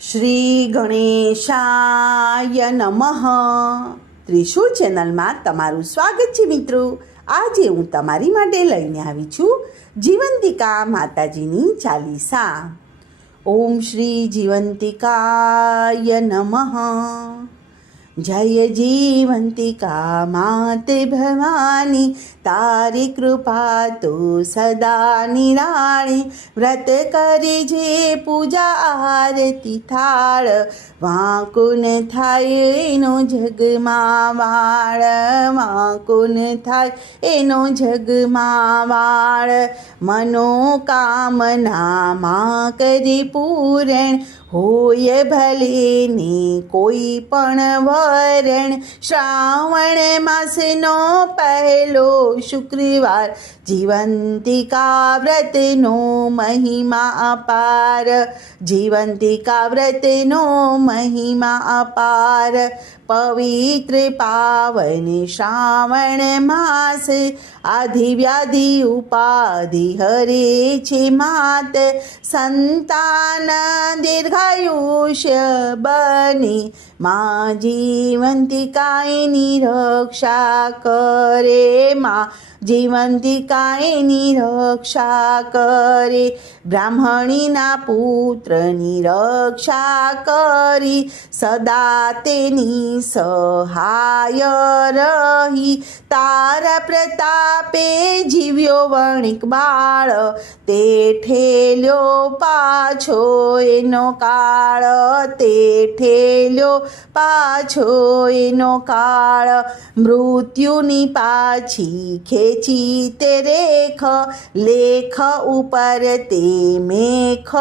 શ્રી ગણેશાય નમઃ. ત્રિશુળ ચેનલમાં તમારું સ્વાગત છે મિત્રો. આજે હું તમારી માટે લઈને આવી છું જીવંતિકા માતાજીની ચાલીસા. ઓમ શ્રી જીવંતિકાય નમઃ. જય જીવંતિકા માતે ભવાની, તારી કૃપા તો સદા નિરાણી. વ્રત કરી જે પૂજા આરતી થાળ, વાંકુન થાય એનો જગમાં વાળ. વાંકુન થાય એનો જગમાં વાળ. મનોકામનામાં કરી પૂરણ, હોય ભલે ને કોઈ પણ વરણ. શ્રાવણ માસનો પહેલો શુક્રવાર, જીવંતિકા વ્રતનો મહિમા અપાર. જીવંતિકા વ્રતનો મહિમા અપાર. પવિત્ર પાવન શ્રાવણ માસ, આધિ વ્યાધિ ઉપાધિ હરે છે માત. સંતાન દીર્ઘાયુષ્ય બની, માં જીવંતિકાની રક્ષા કરે. માં જીવંતિકાની રક્ષા કરે. બ્રાહ્મણીના પુત્રની રક્ષા કરી, સદા તેની સહાય રહી. તારા પ્રતાપે જીવ્યો વણિક બાળ, તે ઠેલ્યો પાછો એનો કાળ. તે ઠેલ્યો પાછો એનો કાળ. મૃત્યુની પાછી ખેંચી તે રેખ, લેખ ઉપર તે મેખ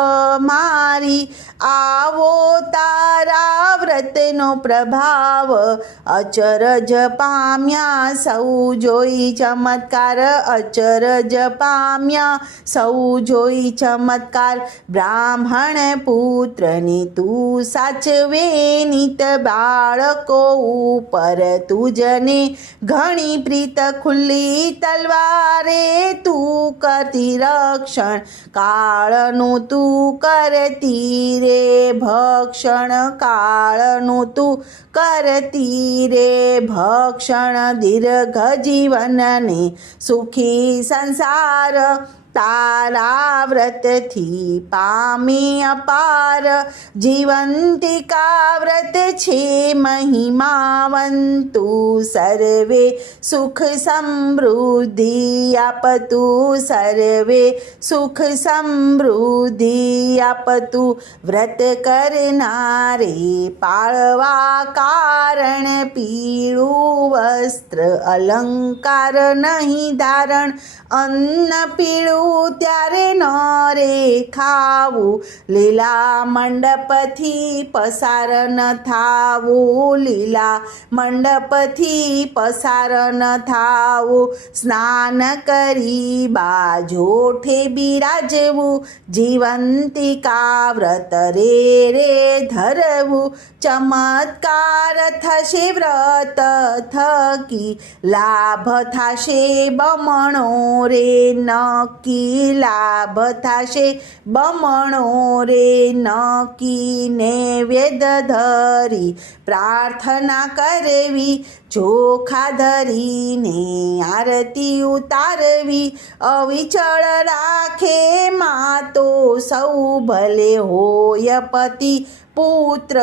મારી. આવો તારા વ્રતનો પ્રભાવ, અચરજ પામ્યા સૌ જોઈ ચમત્કાર. અચરજ પામ્યા સૌ જોઈ ચમત્કાર. બ્રાહ્મણ પુત્રને તું સાચવે નિત, બાળકો ઉપર તુજને ઘણી પ્રીત. ખુલ્લી તલવારે તું કરતી રક્ષણ, કાળનું તું કરતી રે ભક્ષણ. કાળનું તું કરતી રે ભક્ષણ. દીર્ઘ જીવનને સુખી સંસાર, તારા વ્રતથી પામી અપાર. જીવંતિકા વ્રત છે મહિમાવંતું, સર્વે સુખ સમૃદ્ધિ આપતું. સર્વે સુખ સમૃદ્ધિ આપતું. વ્રત કરનારે પાળવા કારણ, પીળું વસ્ત્ર અલંકાર નહીં ધારણ. અન્ન પીળું ત્યારે ન રે ખાવું, લીલા મંડપથી પસાર ન થાવું. લીલા મંડપથી પસાર ન થાવું. સ્નાન કરી બાજોઠે બિરાજવું, જીવંતિકા વ્રત રે રે ધરવું. ચમત્કાર થશે વ્રત થકી, લાભ થશે બમણો રે નક્કી. લાભ થશે બમણો રે નક્કી. નૈવેદ્ય ધરી પ્રાર્થના કરવી, ચોખા ધરીને આરતી ઉતારવી. અવિચળ રાખે માં તો સૌ, ભલે હોય પતિ પુત્ર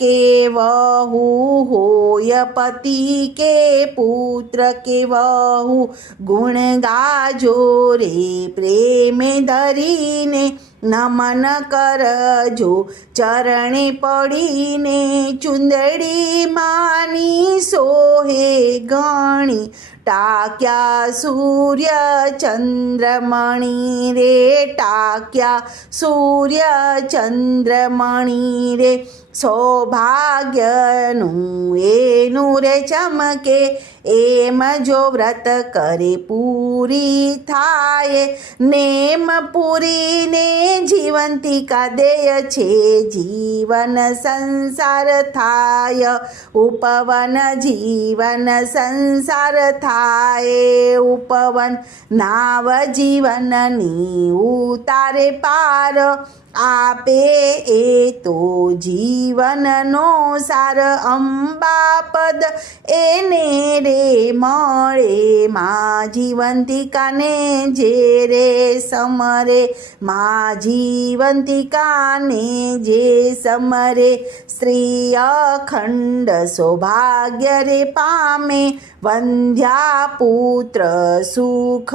કે વહુ. હોય પતિ કે પુત્ર કે વહુ. ગુણ ગાજો રે પ્રેમે ધરીને, નમન કરજો ચરણે પડીને. ચુંદડી માની સોહે ગણી, ટાક્યા સૂર્ય ચંદ્રમણી રે. ટાક્યા સૂર્ય ચંદ્રમણી રે. સૌભાગ્યનું એનું રે ચમકે, એમ જો વ્રત કરે પૂરી થાય. નેમ પૂરીને જીવંતિકા દેય છે, જીવન સંસાર થાય. ઉપવન જીવન સંસાર થાય. ઉપવન નાવ જીવનની ઉતારે પાર. આપે એ તો જીવનનો સાર અંબા પદ એને રે મળે માં જીવંતિકાને જે રે સમરે માં જીવંતિકાને જે સમરે સ્ત્રી અખંડ સૌભાગ્ય રે પામે વંધ્યા પુત્ર સુખ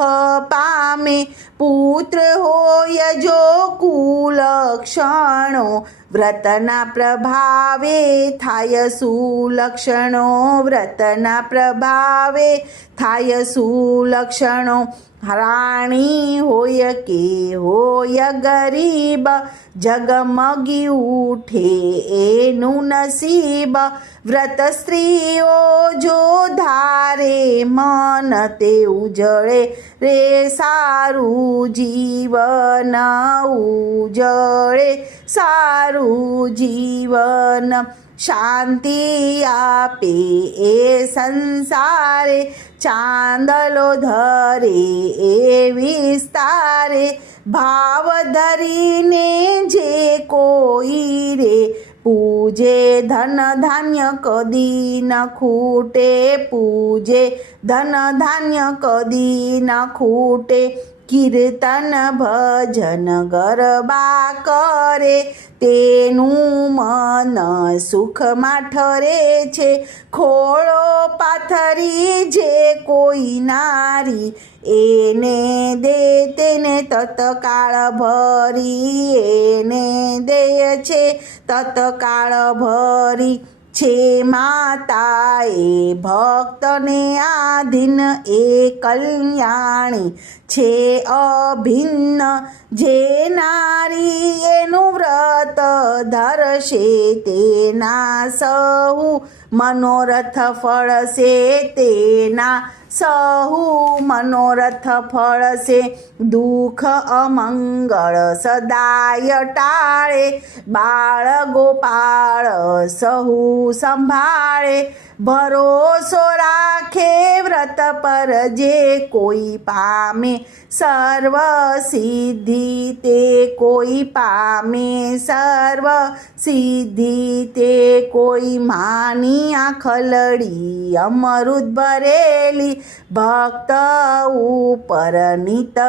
પામે પુત્ર હોય જો કુલક્ષણો વ્રતના પ્રભાવે થાય સુલક્ષણો વ્રતના પ્રભાવે થાય સુલક્ષણો રાણી હોય કે હોય ગરીબ જગમગી ઉઠે એનું નસીબ વ્રત સ્ત્રીઓ જો ધારે મન તે ઉજળે રે સારું જીવન ઉજળે સારું જીવન શાંતિ આપે એ સંસારે ચાંદલો ધરે એ વિસ્તારે ભાવ ધરીને જે કોઈ રે પૂજે ધન ધાન્ય કદી ન ખૂટે પૂજે ધન ધાન્ય કદી ન ખૂટે કીર્તન ભજન ગરબા કરે તેનું મન સુખમાં ઠરે છે ખોળો પાથરી જે કોઈ નારી એને દે તેને તત્કાળ ભરી એને દે છે તત્કાળ ભરી છે માતા એ ભક્તને આધીન એ કલ્યાણી છે અભિન્ન જે નારી એનું વ્રત ધરશે તેના સહુ મનોરથ ફળશે તેના સહુ મનોરથ ફળશે દુઃખ અમંગળ સદાય ટાળે બાળ ગોપાળ સહુ સંભાળે ભરોસો રાખે વ્રત પર જે કોઈ પામે સર્વ સિદ્ધિ તે કોઈ પામે સર્વ સિદ્ધિ તે કોઈ માની આખલડી અમૃત ભરેલી ભક્ત ઉપર નિત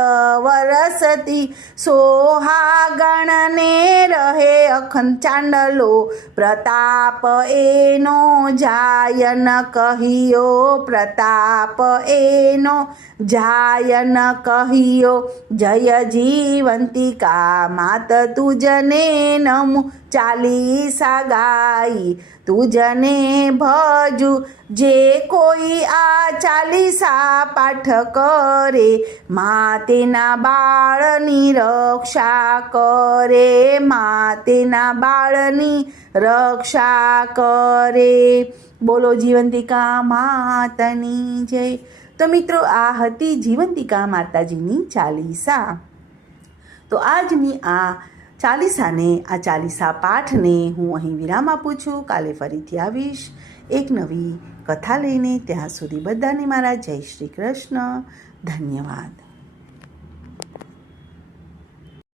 વરસતી સોહાગણને રહે અખંડ ચાંડલો પ્રતાપ એનો જાય ન કહ્યો પ્રતાપ એનો જાય ન કહ્યો જય જીવંતિકા માત તુજને નમું ચાલીસા ગાઈ તુજને ભજુ જે કોઈ આ ચાલીસા પાઠ કરે મા તેના બાળની રક્ષા કરે મા તેના બાળની રક્ષા કરે બોલો જીવંતિકા માતની જય। તો મિત્રો આ હતી જીવંતિકા માતાજીની ચાલીસા। તો આજની આ ચાલીસાને આ ચાલીસા પાઠને હું અહીં વિરામ આપું છું। કાલે ફરીથી આવીશ એક નવી કથા લઈને। ત્યાં સુધી બધાને મારા જય શ્રી કૃષ્ણ, ધન્યવાદ।